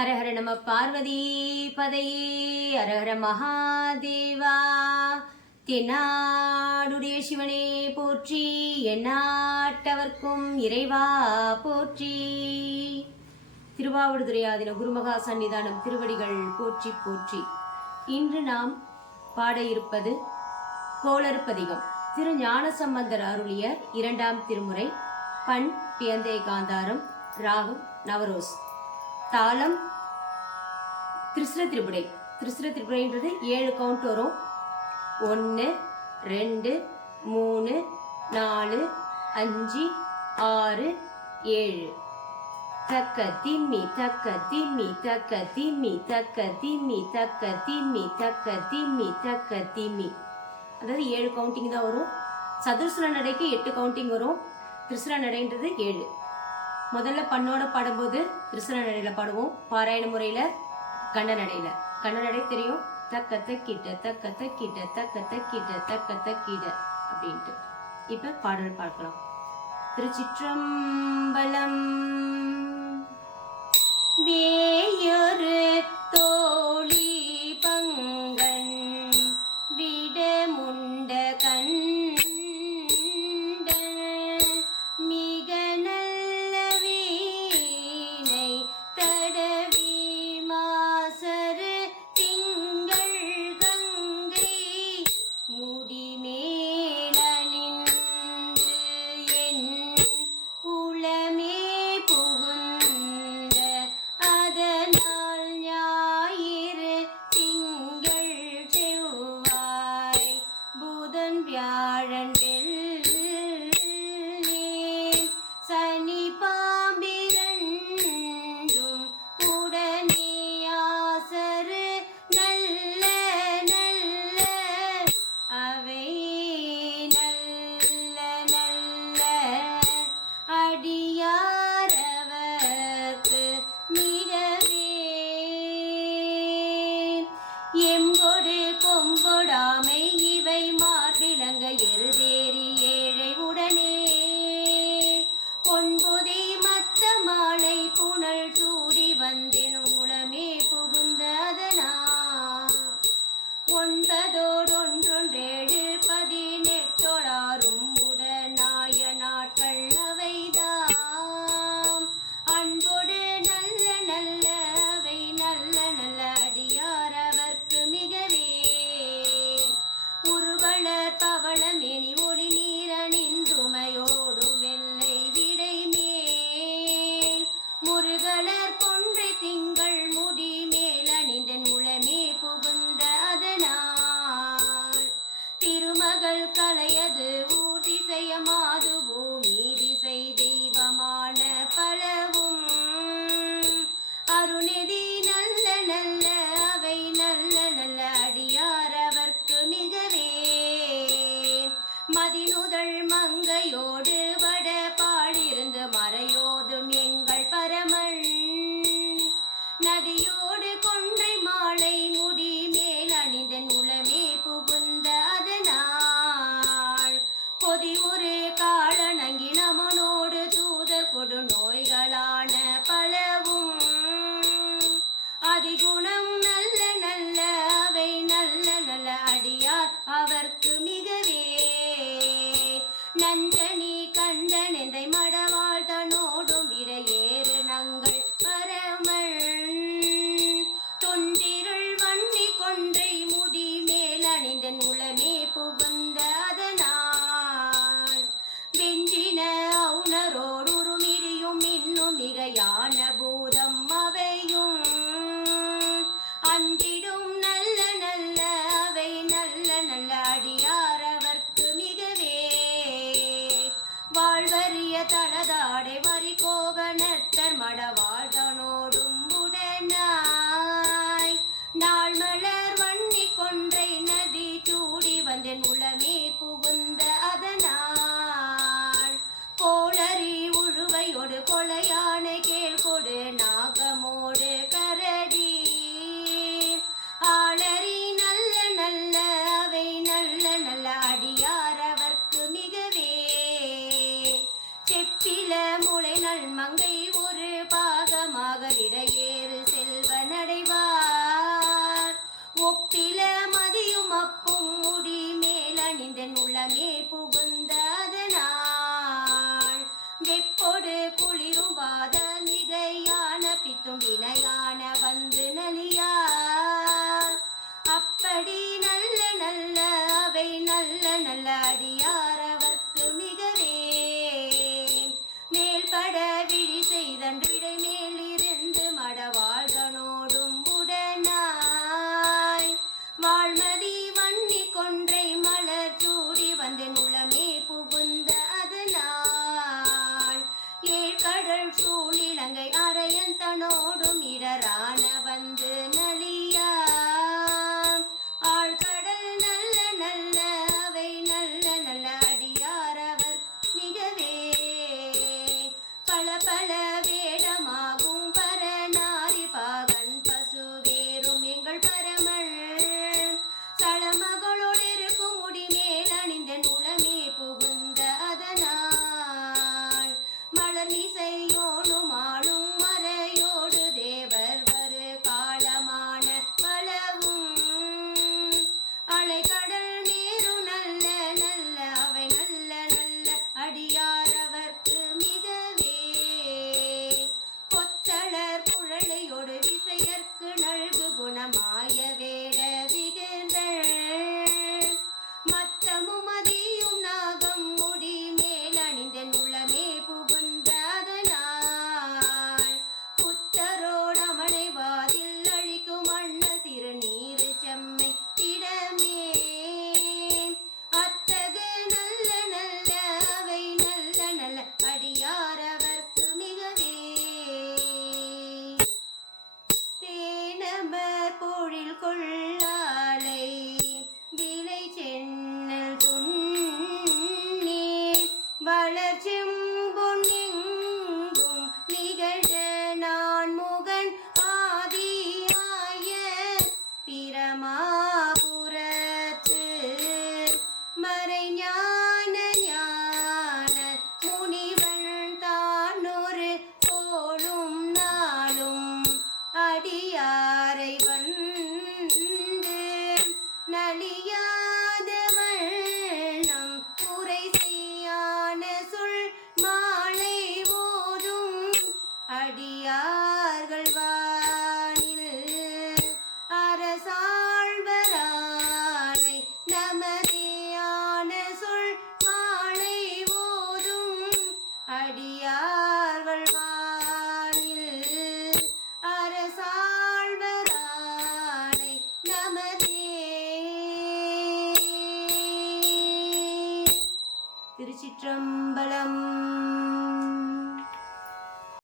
ஹரஹர நம பார்வதி பதையே ஹரஹர மகாதேவா. தென்னாடுடைய சிவனே போற்றி, எந்நாட்டவர்க்கும் இறைவா போற்றி. திருவாவடுதுறை ஆதீன குருமகா சன்னிதானம் திருவடிகள் போற்றி போற்றி. இன்று நாம் பாட இருப்பது கோளறு பதிகம். திரு ஞானசம்பந்தர் அருளிய 2ஆம் திருமுறை. பண் பியந்தை காந்தாரம், ராகம் நவரோஸ், தாளம் திரிசுர திரிபுடை. திரிசுர திரிபுடைன்றது 7 கவுண்ட் வரும். 1 2 3 4 5 6 7. தக்க திம்மி தக்க திம்மி தக்க திம்மி தக்க திம்மி தக்க திம்மி தக்க திம்மி தக்க திம்மி. அதாவது 7 கவுண்டிங் தான் வரும். சதுர்சுர நடைக்கு 8 கவுண்டிங் வரும். திரிசுர நடைன்றது 7. முதல்ல பண்ணோட பாடும்போது திரிசுர நடையில பாடுவோம். பாராயண முறையில கண்ண நடையில. கண்ண நடை தெரியும். தக்க தக்கிட்ட தக்க தக்கிட்ட தக்க தக்கிட்ட தக்க தக்கிட்ட அப்படின்ட்டு. இப்ப பாடல் பார்க்கலாம். திருச்சிற்றம்பலம். வேயொரு தோழி பங்கன் விடமுண்ட கண் கொம்பொடாமை இவை மார்பிளங்க எருதேறி ஏழை உடனே பொன்பொதி மத்த மாலை புனல் சூடி வந்தென் உளமே புகுந்த அதனா 9 18 உடனாய நாட்கள் அவைதாம். அன்போடு நல்ல நல்ல அவை நல்ல நல்ல அடியார் அவர்க்கு மிகவே உருவளர் பவளமேனி ஒளி நீரணிந்துமையோடும் வெள்ளை விடை மேல் முருகலர் கொன்றை திங்கள் முடி மேல் அணிந்தன் உளமே புகுந்த அதனால் திருமகள் கலையது ஊர் திசைய மாது பூமி திசை தெய்வமான பலவும் அருணெதி நல்ல நல்ல அவை நல்ல நல்ல அடியார் அவர்க்கு மிகவே மதினுதல் மங்கையோடு வட பாடிருந்து மறையோதும் எங்கள் பரமன் நதியோடு கொன்றை மாலை முடி மேல் அணிந்தன் உளமே புகுந்த அதனால் கொதி ஒரு காலனங்கி நமனோடு தூதர் கொடு நோய்களான பலவும் அதிகுணம் நல்ல நல்ல அவை நல்ல நல்ல அடியார் அவர்க்கு மிகவே நஞ்சனி கண்டன் எந்தை மடவாள் தனோடும் விடையேறு நங்கள் பரமல் தொன்றிருள் வன்னி கொன்றை முடி மேல் அணிந்தன் உளமே புகுந்த அதனால் வெஞ்சின அவுணரோடு உருமிடியும் இன்னும் மிகையான பூதம் அவையும் அஞ்சிடும் நல்ல நல்ல அவை நல்ல நல்ல அடியார் அவர்க்கு மிகவே வாழ்வறிய தனதாடை வரி கோவனத்தர் மடவாழ்தனோடும் உடனாய் நாள் மலர் வன்னி கொன்றை நதி சூடி வந்தென் உளமே புகுந்த அதனால் கோளறி உழுவையோடு கொலையானை கேள்கொடு நாகமோடு கரடி ஆளறி நல்ல நல்ல அவை நல்ல நல்ல அடியார் அவர்க்கு மிகவே செப்பில முளை நல் மங்கை ஒரு பாகமாக விடையேறு செல்ல பயனடைவார். ஒப்பில மதியும் அப்பும் முடி மேலணிந்த உள்ளமே புகுந்த அதனால் வெப்பொடு குளிரும் வாத மிகையான பித்தும் வினையான வந்து நலியா. அப்படி நல்ல நல்ல அவை நல்ல நல்ல அடியாரவர்க்கு மிகவே மேல்பட விழி செய்தன் விடை மேலிருந்து மடவாழ்தனோடும் உடனாய் வாழ்மதி வன்னி கொன்றை மலர் சூடி வந்து நுளமே புகுந்த அதனால் ஏழ்கடல் சூழிலங்கை அரையன் தனோடும் இடரான வந்து நலியா. ஆழ்கடல் நல்ல நல்ல அவை நல்ல நல்ல அடியாரவர் மிகவே பல பல வேடமாகும் பரநாரி பாகன் பசு வேறும் எங்கள் பரமள் சளமகளோடு இருக்கும் முடிமேல் அணிந்த நுளமே புகுந்த அதனால் மலர் மிசையோனும் ஆளும் மறையோடு தேவர் வரு காலமான பலவும் அலைகடல் நீரு நல்ல நல்ல அவை நல்ல நல்ல அடியாரவர்க்கு மிகவே கொத்தளர் குழலையோடு விசையர்க்கு நல்கு குணமாய வேட விகழ்கள் மத்தமும் மதியும் நாகம் முடி மேல் அணிந்த நுளமே புகுந்த அதனால் புத்தரோடு அமனைவாதில் அழிக்கும் அண்ண திருநீரு செம்மை இடமே அத்தகு நல்ல நல்ல அவை நல்ல நல்ல அடியாரவர்க்கு மிகவே தேனமர் பொழில் கொள்ளாலை விலை சென்னல் துண்ணே வளர்ச்சியும் பொன்னிங்கும் நிகழ நான் முகன் ஆதியாய பிரமாபுரத்து மறைஞான ஞான முனிவன் தானொரு தோளும் நாளும் அடியாரை வந்து நலியாத வண்ணம் உரை செய்யான சொல் மாலை ஓதும் அடியார்கள் வானில் அரசாழ்வரானை நமதேயான சொல் மாலை ஓதும் அடியார்கள் வானில் அரசாழ்வரானை நமதே. திருச்சிற்றம்பலம்.